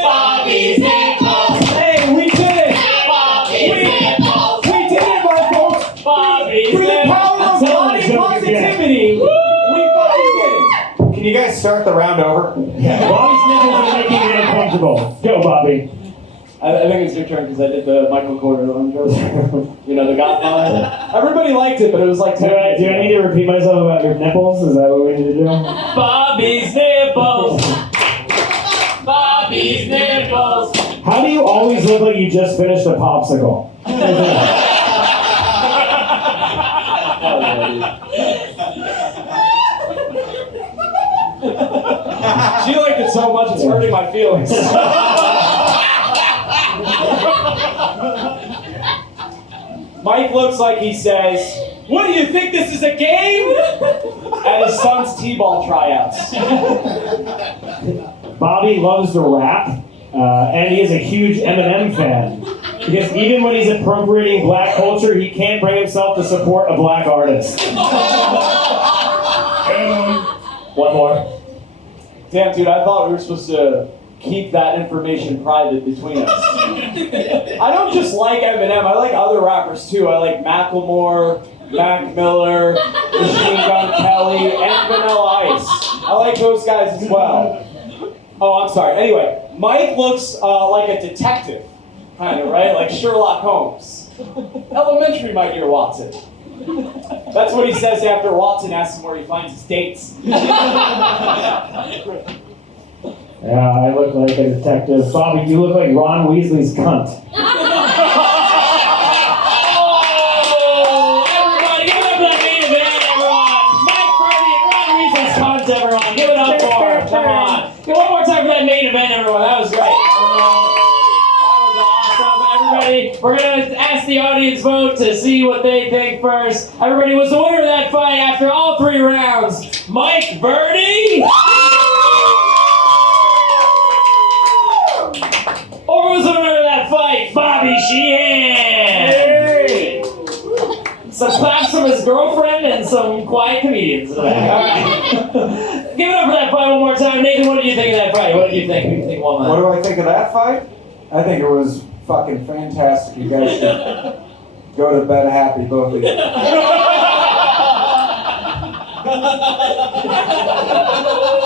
Bobby's nipples. Hey, we did it! Bobby's nipples. We did it, my folks! Bobby's Through the nipples. power of body positivity, we fucking did it! Can you guys start the round over? Yeah, Bobby's nipples are making me uncomfortable. Go, Bobby. I think it's your turn because I did the Michael Corleone joke. You know, The Godfather. Everybody liked it, but it was like Do I need to repeat myself about your nipples? Is that what we need to do? Bobby's nipples. Bobby's nipples. How do you always look like you just finished a popsicle? She liked it so much it's hurting my feelings. Mike looks like he says, "What do you think this is a game?" at his son's t-ball tryouts. Bobby loves to rap, and he is a huge Eminem fan. Because even when he's appropriating black culture, he can't bring himself to support a black artist. One more. Damn, dude, I thought we were supposed to keep that information private between us. I don't just like Eminem, I like other rappers too. I like Macklemore, Mac Miller, Machine Gun Kelly, and Vanilla Ice. I like those guys as well. Oh, I'm sorry. Anyway, Mike looks like a detective, kind of, right? Like Sherlock Holmes. Elementary, my dear Watson. That's what he says after Watson asks him where he finds his dates. Yeah, I look like a detective. Bobby, you look like Ron Weasley's cunt. Oh, everybody, give it up for that main event, everyone. Mike Verdi and Ron Weasley's cunt, everyone. Give it up for him. Come on. Give one more time for that main event, everyone. That was great. That was awesome. Everybody, we're going to ask the audience vote to see what they think first. Everybody, was the winner of that fight after all 3 rounds, Mike Verdi? Or was the winner of that fight, Bobby Sheehan? Yay! Some claps from his girlfriend and some quiet comedians. All right. Give it up for that fight one more time. Nathan, what did you think of that fight? What did you think? Who do you think won that? What do I think of that fight? I think it was fucking fantastic. You guys should go to bed happy, both of you.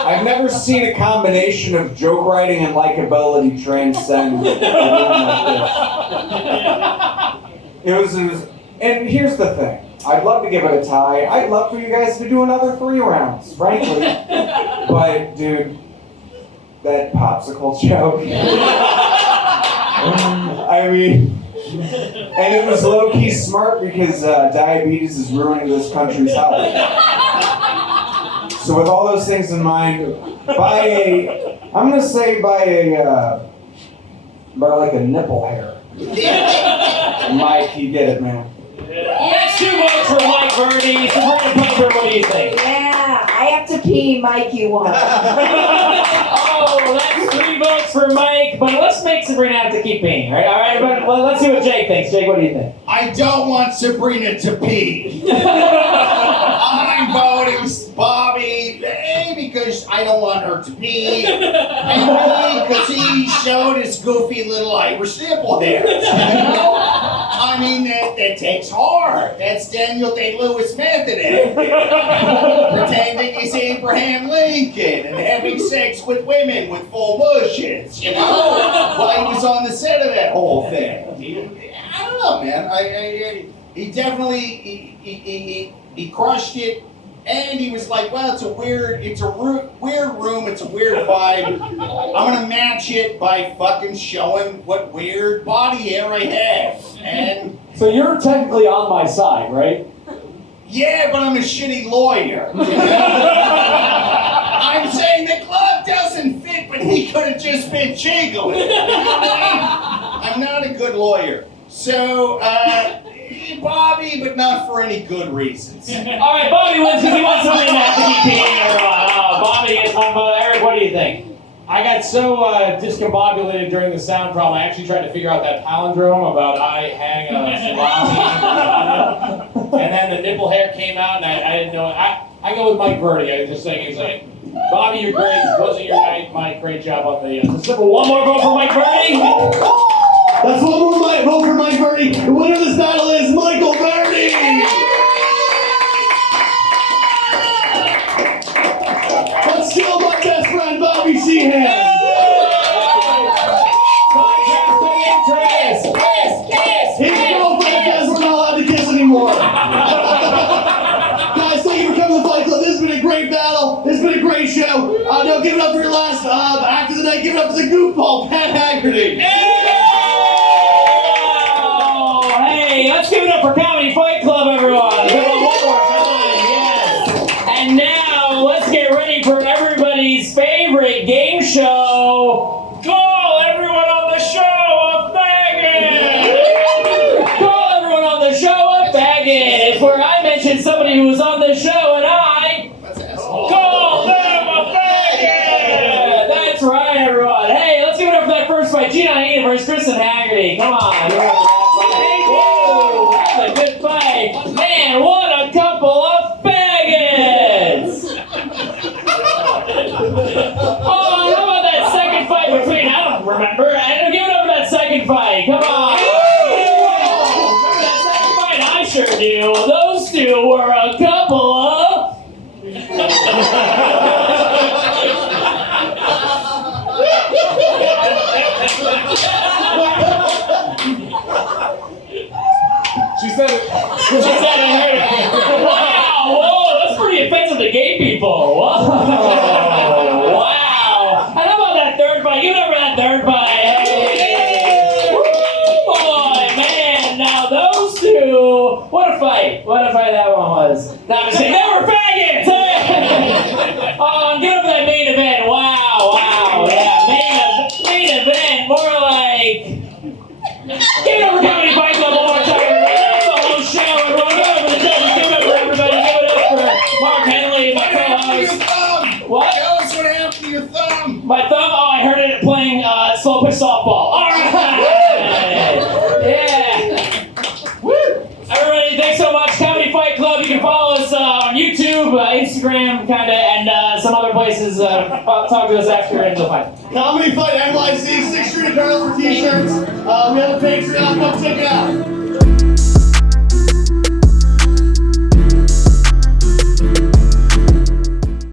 I've never seen a combination of joke writing and likability transcend a room like this. It was, and here's the thing. I'd love to give it a tie. I'd love for you guys to do another 3 rounds, frankly. But, dude, that popsicle joke. I mean, and it was low-key smart because diabetes is ruining this country's health. So with all those things in mind, buy like a nipple hair. Mike, you get it, man. That's 2 votes for Mike Verdi. Sabrina Piper, what do you think? Yeah, I have to pee, Mike, you want. Oh, that's 3 votes for Mike, but let's make Sabrina have to keep peeing, right? All right, but let's see what Jake thinks. Jake, what do you think? I don't want Sabrina to pee. I'm voting Bobby, A, because I don't want her to pee, and B, because he showed his goofy little Irish nipple hairs. You know? I mean, that takes heart. That's Daniel Day-Lewis method acting. Pretending he's Abraham Lincoln and having sex with women with full bushes, you know? While he was on the set of that whole thing. I don't know, man. He definitely, he crushed it. And he was like, well, it's a weird room, it's a weird vibe. I'm gonna match it by fucking showing what weird body hair I have. And So you're technically on my side, right? yeah, but I'm a shitty lawyer. You know? I'm saying the glove doesn't fit, but he could have just been jiggling. You know what I mean? I'm not a good lawyer. So, Bobby, but not for any good reasons. All right, Bobby wins because he wants something to have to keep peeing around. Bobby gets one vote. Eric, what do you think? I got so discombobulated during the sound problem, I actually tried to figure out that palindrome about I hang a salami. And then the nipple hair came out, and I didn't know. I go with Mike Verdi. I was just saying, he's like, Bobby, you're great. It wasn't your night, Mike. Great job on the simple. One more vote for Mike Verdi. That's one more vote for Mike Verdi. The winner of this battle is Michael Verdi. Let's steal my best friend, Bobby Sheehan. He's a girlfriend because we're not allowed to kiss anymore. Guys, thank you for coming to the Fight Club. This has been a great battle. This has been a great show. Now give it up for your last act of the night. Give it up for the Goofball, Pat Haggerty. Hey, let's give it up for Comedy Fight Club, everyone. Give it up one more time, yes. And now, let's get ready for everybody's favorite game show. Call everyone on the show a faggot! Call everyone on the show a faggot! It's where I mention somebody who was on the show and I call them a faggot! That's right, everyone. Hey, let's give it up for that first fight. Sheehan versus Kristen Haggerty. Come on. Whoa, that's a good fight. Man, what a couple of faggots! Oh, how about that second fight between, I don't remember. I don't give it up for that second fight. Come on. Remember that second fight? I sure do. Those two were a couple of... She said it. She said it. Wow, whoa, that's pretty offensive to gay people. Whoa, wow. And how about that third fight? Give it up for that third fight. Hey. Woo, boy, man. Now those two, what a fight. What a fight that one was. Now I'm just saying, they were faggots. Oh, and give it up for that main event. Wow, wow. Yeah, main event. More like... Give it up for Comedy Fight Club one more time. Mark Henely, my co-host. What? Tell us what happened to your thumb. My thumb? Oh, I heard it playing slow pitch softball. All right. Yeah. Woo. Everybody, thanks so much. Comedy Fight Club. You can follow us on YouTube, Instagram, kinda, and some other places. Talk to us after and you'll find. Comedy Fight NYC, 6th Street Apparel for t-shirts. We have a Patreon. Come check it out.